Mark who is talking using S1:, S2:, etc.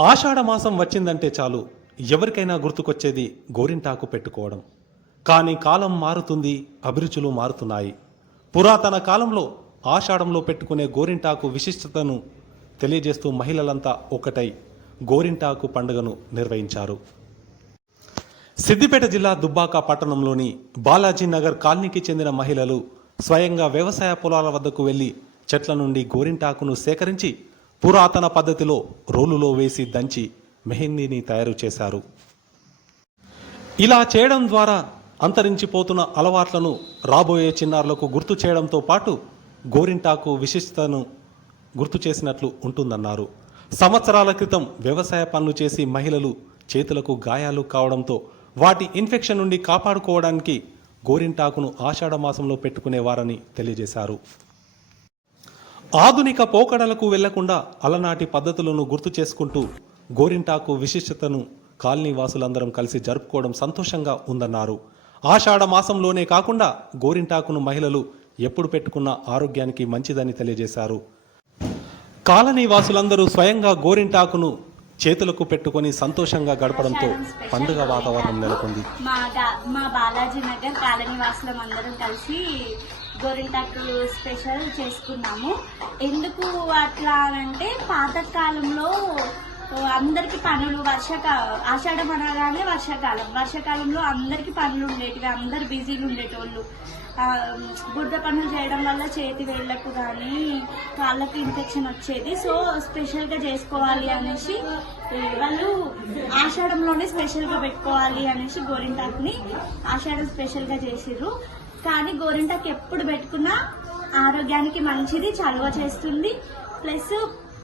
S1: ఆషాఢ మాసం వచ్చిందంటే చాలు ఎవరికైనా గుర్తుకొచ్చేది గోరింటాకు పెట్టుకోవడం. కానీ కాలం మారుతుంది అభిరుచులు మారుతున్నాయి. పురాతన కాలంలో ఆషాఢంలో పెట్టుకునే గోరింటాకు విశిష్టతను తెలియజేస్తూ మహిళలంతా ఒకటై గోరింటాకు పండుగను నిర్వహించారు. సిద్దిపేట జిల్లా దుబ్బాక పట్టణంలోని బాలాజీ నగర్ కాలనీకి చెందిన మహిళలు స్వయంగా వ్యవసాయ పొలాల వద్దకు వెళ్ళి చెట్ల నుండి గోరింటాకును సేకరించి పురాతన పద్ధతిలో రోలులో వేసి దంచి మెహందీని తయారు చేశారు. ఇలా చేయడం ద్వారా అంతరించిపోతున్న అలవాట్లను రాబోయే చిన్నారులకు గుర్తు చేయడంతో పాటు గోరింటాకు విశిష్టతను గుర్తు చేసినట్లు ఉంటుందన్నారు. సంవత్సరాల క్రితం వ్యవసాయ పనులు చేసి మహిళలు చేతులకు గాయాలు కావడంతో వాటి ఇన్ఫెక్షన్ నుండి కాపాడుకోవడానికి గోరింటాకును ఆషాఢ మాసంలో పెట్టుకునేవారని తెలియజేశారు. ఆధునిక పోకడలకు వెళ్ళకుండా అలనాటి పద్ధతులను గుర్తు చేసుకుంటూ గోరింటాకు విశిష్టతను కాలనీ వాసులందరం కలిసి జరుపుకోవడం సంతోషంగా ఉందన్నారు. ఆషాఢ మాసంలోనే కాకుండా గోరింటాకును మహిళలు ఎప్పుడు పెట్టుకున్నా ఆరోగ్యానికి మంచిదని తెలియజేశారు. కాలనీ వాసులందరూ స్వయంగా గోరింటాకును చేతులకు పెట్టుకొని సంతోషంగా గడపడంతో పండుగ వాతావరణం నెలకొంది.
S2: మా మా బాలాజీ నగర్ కాలనీ వాసులం అందరం కలిసి గోరింటాకు స్పెషల్ చేసుకున్నాము. ఎందుకు అట్లా అంటే పాతకాలంలో అందరికి పనులు వర్షాకాలం ఆషాఢం అనగానే వర్షాకాలం. వర్షాకాలంలో అందరికి పనులు ఉండేటివి అందరు బిజీలు ఉండేటోళ్ళు. బుడ్డ పనులు చేయడం వల్ల చేతి వేళ్ళకు కానీ కాళ్ళకి ఇన్ఫెక్షన్ వచ్చేది. సో స్పెషల్గా చేసుకోవాలి అనేసి వాళ్ళు ఆషాఢంలోనే స్పెషల్గా పెట్టుకోవాలి అనేసి గోరింటాకుని ఆషాఢం స్పెషల్గా చేసిర్రు. కానీ గోరింటాకు ఎప్పుడు పెట్టుకున్నా ఆరోగ్యానికి మంచిది చలువ చేస్తుంది. ప్లస్